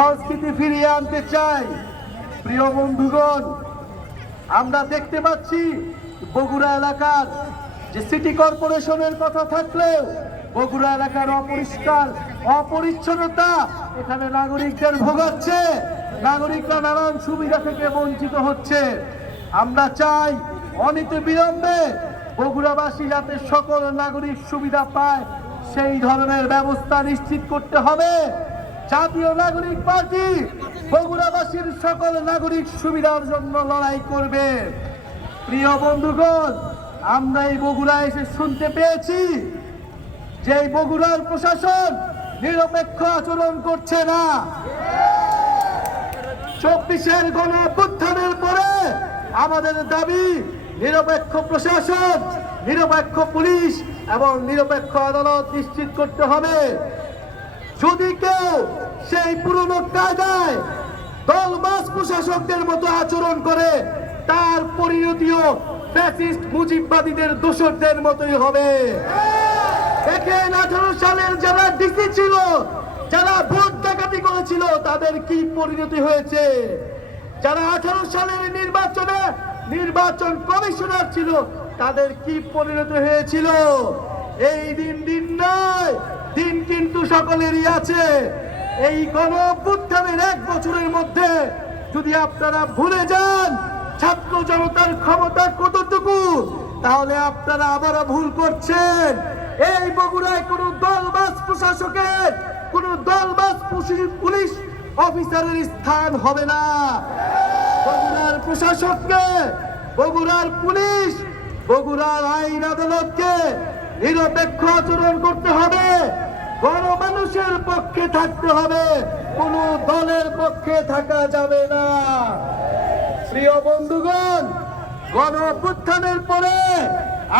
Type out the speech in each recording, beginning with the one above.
সংস্কৃতি ফিরিয়ে আনতে চাই। প্রিয় বন্ধুগণ, আমরা দেখতে পাচ্ছি বগুড়া এলাকার যে সিটি কর্পোরেশনের কথা থাকলেও বগুড়া এলাকার অপরিষ্কার অপরিচ্ছন্নতা এখানে নাগরিকদের ভোগাচ্ছে, নাগরিকরা নানান সুবিধা থেকে বঞ্চিত হচ্ছে। আমরা চাই অনিতে বিলম্বে বগুড়াবাসী যাতে সকল নাগরিক সুবিধা পায় সেই ধরনের ব্যবস্থা নিশ্চিত করতে হবে। জাতীয় নাগরিক পার্টি বগুড়াবাসীর সকল নাগরিক সুবিধার জন্য লড়াই করবে। প্রিয় বন্ধুগণ, আমরা এই বগুড়া এসে শুনতে পেয়েছি যে এই বগুড়ার প্রশাসন নিরপেক্ষ আচরণ করছে না। 24-এর গণঅভ্যুত্থানের পরে আমাদের দাবি নিরপেক্ষ প্রশাসন, নিরপেক্ষ পুলিশ এবং নিরপেক্ষ আদালত নিশ্চিত করতে হবে। যদি কেউ সেই পুরনো কায়দায় দলবাজ প্রশাসকদের মতো আচরণ করে তার পরিণতিও ফ্যাসিস্ট মুজিববাদীদের দোসরদের মতোই হবে। দেখেন 18 সালের যারা ডিসি ছিল, যারা ভোট ডাকাতি করেছিল তাদের কি পরিণতি হয়েছে। যারা 18 সালের নির্বাচনে নির্বাচন কমিশনার ছিল তাদের কি পরিণতি হয়েছিল। এই দিন নয়, দিন কিন্তু সকলেরই আছে। এই গণঅভ্যুত্থানের 1 বছরের মধ্যে যদি আপনারা ভুলে যান ছাত্র জনতার ক্ষমতা কতটুকু, তাহলে আপনারা আবারও ভুল করছেন। এই বগুড়ায় কোন দলবাজ প্রশাসকের, কোন দলবাজ পুলিশ অফিসারের স্থান হবে না। বগুড়ার প্রশাসককে, বগুড়ার পুলিশ, বগুড়ার আইন আদালতকে নিরপেক্ষ আচরণ করতে হবে, গণমানুষের পক্ষে থাকতে হবে, কোন দলের পক্ষে থাকা যাবে না। প্রিয় বন্ধুগণ, গণঅভ্যুত্থানের পরে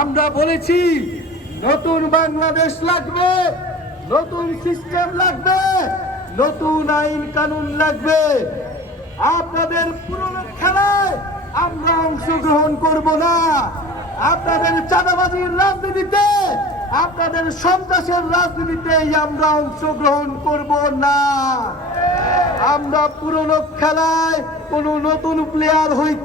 আমরা বলেছি নতুন বাংলাদেশ লাগবে, নতুন সিস্টেম লাগবে, নতুন আইন কানুন লাগবে। আপনাদের পুরনো খেলায় আমরা অংশগ্রহণ করব না। আপনাদের চাঁদাবাজির রাজনীতিতে, আপনাদের সন্ত্রাসের রাজনীতিতে আমরা অংশগ্রহণ করব না। আমরা পুরনো খেলায় কোনো নতুন প্লেয়ার হইতে